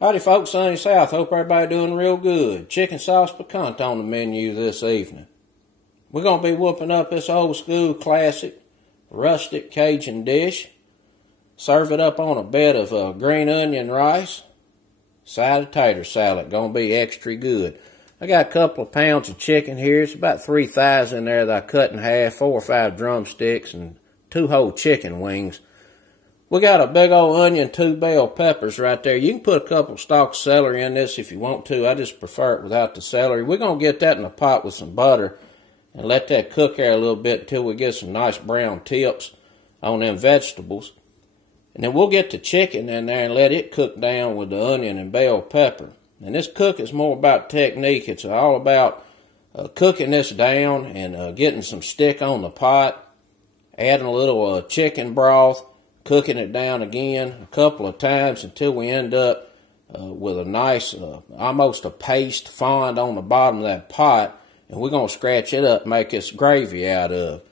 Howdy folks, Sunny South. Hope everybody doing real good. Chicken sauce piquant on the menu this evening. We're going to be whooping up this old school classic rustic Cajun dish. Serve it up on a bed of green onion rice. Side of tater salad. Going to be extra good. I got a couple of pounds of chicken here. It's about 3 thighs in there that I cut in half, 4 or 5 drumsticks, and 2 whole chicken wings. We got a big old onion, 2 bell peppers right there. You can put a couple stalks of celery in this if you want to. I just prefer it without the celery. We're going to get that in a pot with some butter and let that cook there a little bit until we get some nice brown tips on them vegetables. And then we'll get the chicken in there and let it cook down with the onion and bell pepper. And this cook is more about technique. It's all about cooking this down and getting some stick on the pot, adding a little chicken broth, cooking it down again a couple of times until we end up with a nice, almost a paste fond on the bottom of that pot. And we're going to scratch it up, make this gravy out of.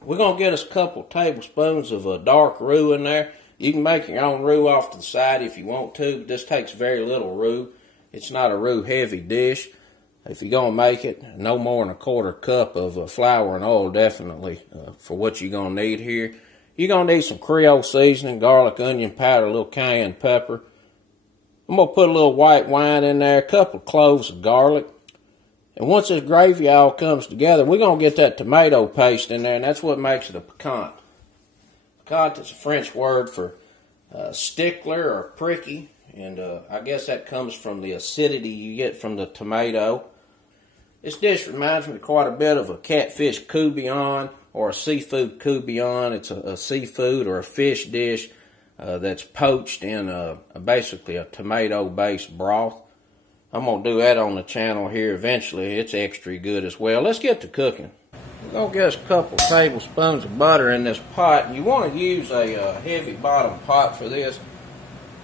We're going to get us a couple tablespoons of dark roux in there. You can make your own roux off to the side if you want to, but this takes very little roux. It's not a roux heavy dish. If you're going to make it, no more than a 1/4 cup of flour and oil definitely for what you're going to need here. You're going to need some Creole seasoning, garlic, onion powder, a little cayenne pepper. I'm going to put a little white wine in there, a couple of cloves of garlic. And once this gravy all comes together, we're going to get that tomato paste in there, and that's what makes it a piquant. Piquant is a French word for stickler or pricky, and I guess that comes from the acidity you get from the tomato. This dish reminds me quite a bit of a catfish courtbouillon or a seafood courtbouillon. It's a seafood or a fish dish that's poached in basically a tomato-based broth. I'm going to do that on the channel here eventually. It's extra good as well. Let's get to cooking. We're going to get us a couple tablespoons of butter in this pot. And you want to use a heavy bottom pot for this.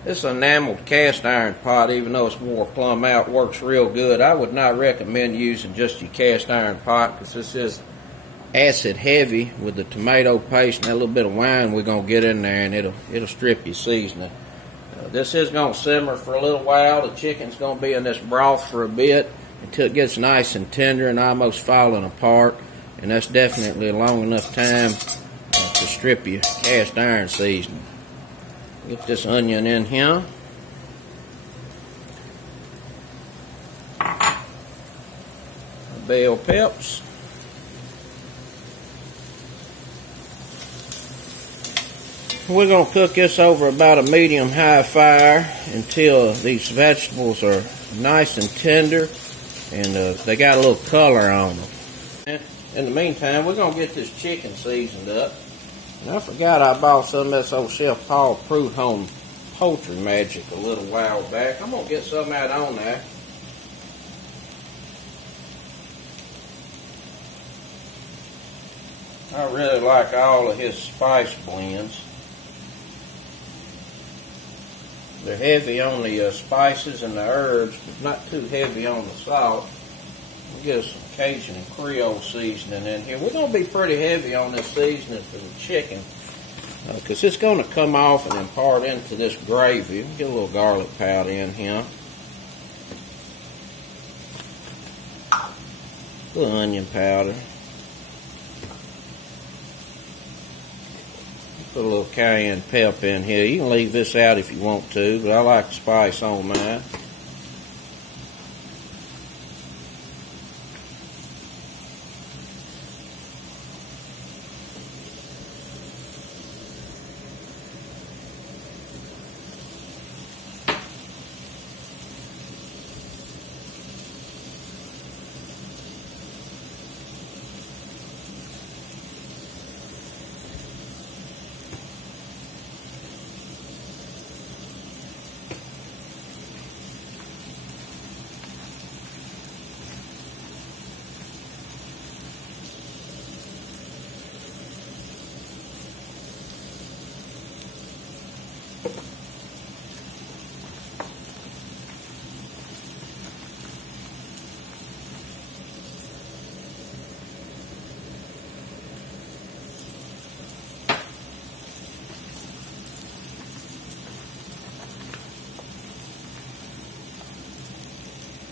This enameled cast iron pot, even though it's wore plumb out, works real good. I would not recommend using just your cast iron pot because this is acid heavy with the tomato paste and that little bit of wine we're going to get in there, and it'll strip your seasoning. This is going to simmer for a little while. The chicken's going to be in this broth for a bit until it gets nice and tender and almost falling apart. And that's definitely a long enough time to strip your cast iron seasoning. Get this onion in here. Bell peppers. We're going to cook this over about a medium-high fire until these vegetables are nice and tender and they got a little color on them. In the meantime, we're going to get this chicken seasoned up. And I forgot I bought some of this old Chef Paul Prudhomme Poultry Magic a little while back. I'm going to get some out on there. I really like all of his spice blends. They're heavy on the spices and the herbs, but not too heavy on the salt. We'll get some Cajun and Creole seasoning in here. We're going to be pretty heavy on this seasoning for the chicken because it's going to come off and impart into this gravy. We'll get a little garlic powder in here. A little onion powder. Put a little cayenne pepper in here. You can leave this out if you want to, but I like the spice on mine.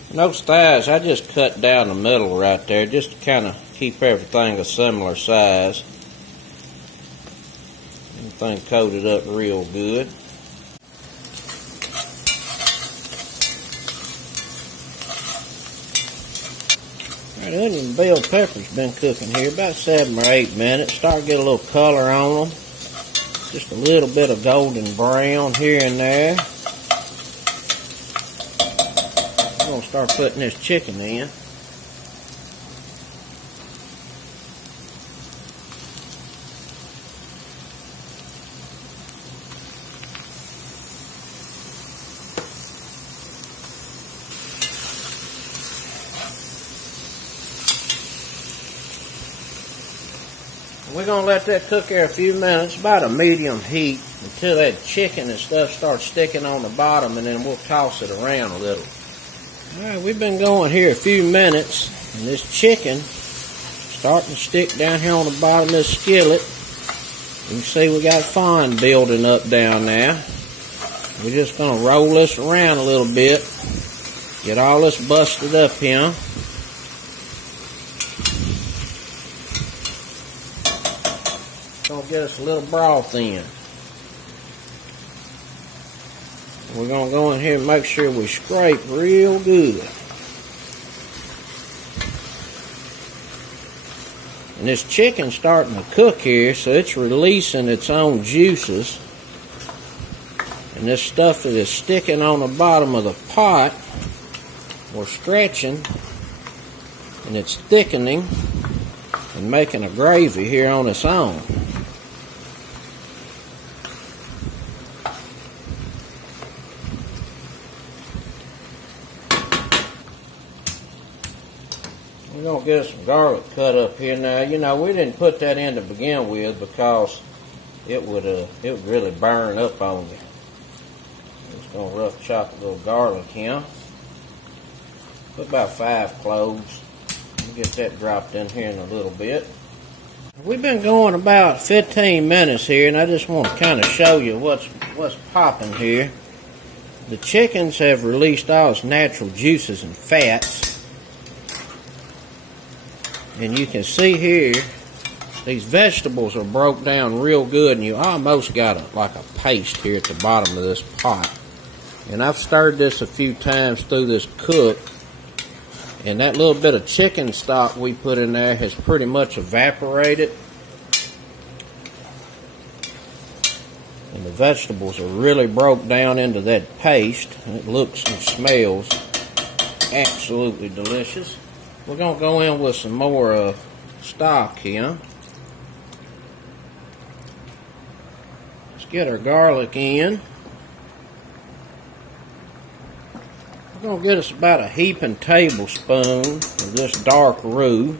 Those thighs, I just cut down the middle right there just to kind of keep everything a similar size. Everything coated up real good. That onion and bell pepper's been cooking here about 7 or 8 minutes. Start to get a little color on them. Just a little bit of golden brown here and there. I'm going to start putting this chicken in. We're going to let that cook there a few minutes, about a medium heat, until that chicken and stuff starts sticking on the bottom, and then we'll toss it around a little. Alright, we've been going here a few minutes, and this chicken starting to stick down here on the bottom of this skillet. You can see we got fond building up down there. We're just going to roll this around a little bit, get all this busted up here. Gonna get us a little broth in. We're gonna go in here and make sure we scrape real good. And this chicken's starting to cook here, so it's releasing its own juices. And this stuff that is sticking on the bottom of the pot, we're stretching, and it's thickening and making a gravy here on its own. We're going to get some garlic cut up here now. You know, we didn't put that in to begin with because it would really burn up on you. Just going to rough chop a little garlic here. Put about 5 cloves. We'll get that dropped in here in a little bit. We've been going about 15 minutes here, and I just want to kind of show you what's popping here. The chickens have released all its natural juices and fats. And you can see here, these vegetables are broke down real good, and you almost got like a paste here at the bottom of this pot. And I've stirred this a few times through this cook, and that little bit of chicken stock we put in there has pretty much evaporated. And the vegetables are really broke down into that paste, and it looks and smells absolutely delicious. We're going to go in with some more stock here. Let's get our garlic in. We're going to get us about a heaping tablespoon of this dark roux.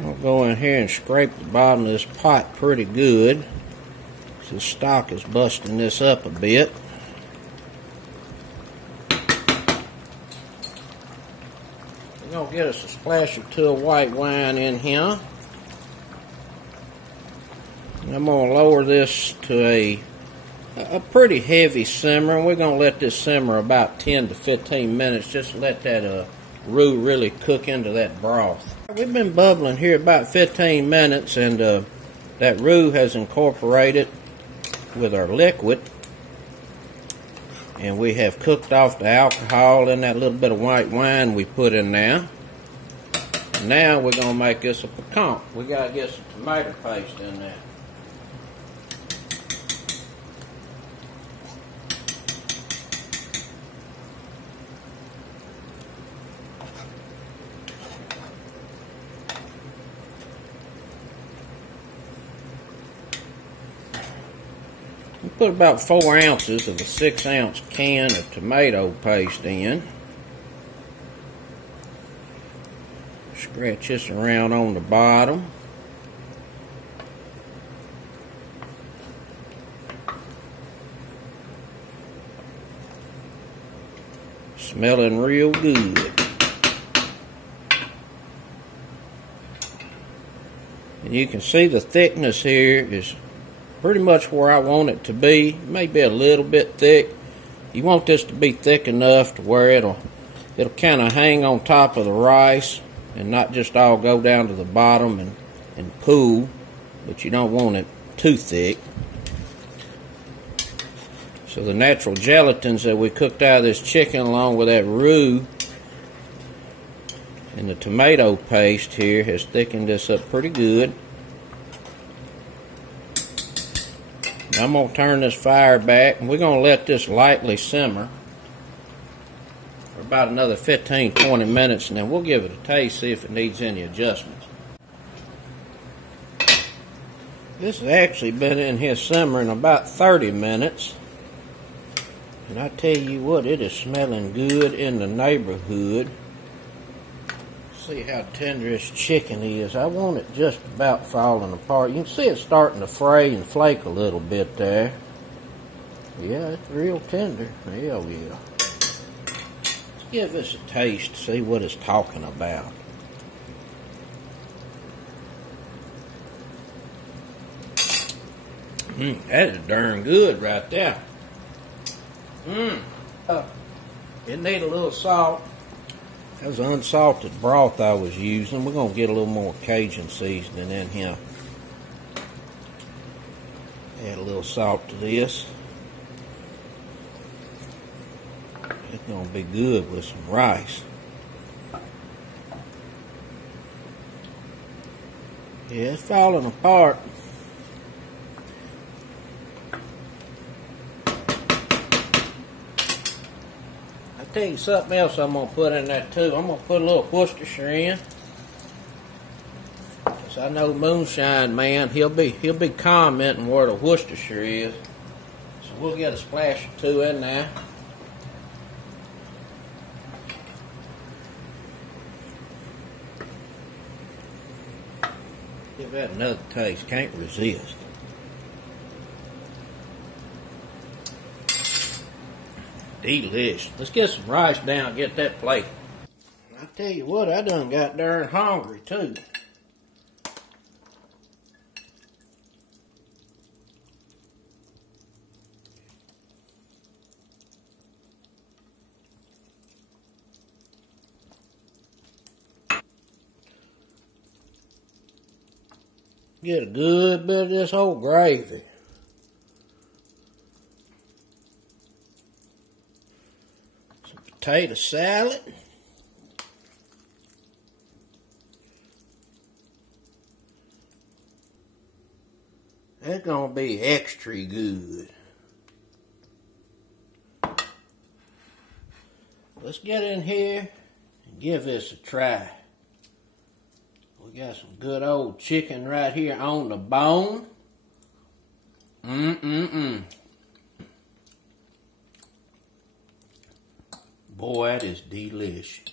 I'll go in here and scrape the bottom of this pot pretty good. So the stock is busting this up a bit. We're going to get us a splash or two of white wine in here. And I'm going to lower this to a pretty heavy simmer. We're going to let this simmer about 10 to 15 minutes just to let that roux really cook into that broth. We've been bubbling here about 15 minutes, and that roux has incorporated with our liquid, and we have cooked off the alcohol and that little bit of white wine we put in there. Now we're going to make this a piquant. We got to get some tomato paste in there. put about 4 ounces of a 6-ounce can of tomato paste in. Scratch this around on the bottom. Smelling real good. And you can see the thickness here is pretty much where I want it to be. Maybe a little bit thick. You want this to be thick enough to where it'll kind of hang on top of the rice and not just all go down to the bottom and pool, but you don't want it too thick. So the natural gelatins that we cooked out of this chicken along with that roux and the tomato paste here has thickened this up pretty good. Now I'm going to turn this fire back and we're going to let this lightly simmer for about another 15-20 minutes, and then we'll give it a taste, see if it needs any adjustments. This has actually been in here simmering about 30 minutes. And I tell you what, it is smelling good in the neighborhood. See how tender this chicken is. I want it just about falling apart. You can see it starting to fray and flake a little bit there. Yeah, it's real tender. Hell yeah. Let's give this a taste to see what it's talking about. That is darn good right there. It need a little salt. That was unsalted broth I was using. We're going to get a little more Cajun seasoning in here. Add a little salt to this. It's going to be good with some rice. Yeah, it's falling apart. Tell you something else I'm going to put in there too. I'm going to put a little Worcestershire in. Because I know Moonshine Man, he'll be commenting where the Worcestershire is. So we'll get a splash or two in there. Give that another taste. Can't resist. Delicious. Let's get some rice down and get that plate. I tell you what, I done got darn hungry too. Get a good bit of this whole gravy. Potato salad. That's gonna be extra good. Let's get in here and give this a try. We got some good old chicken right here on the bone. Boy, that is delicious.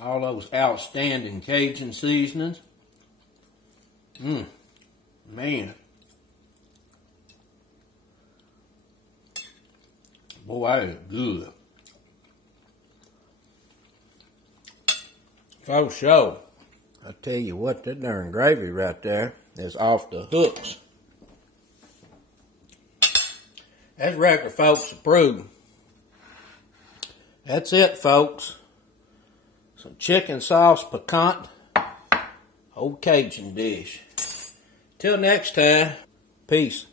All those outstanding Cajun seasonings. Man. Boy, that is good. For sure. I tell you what, that darn gravy right there is off the hooks. That's regular folks approved. That's it, folks. Some chicken sauce piquant. Old Cajun dish. Till next time, peace.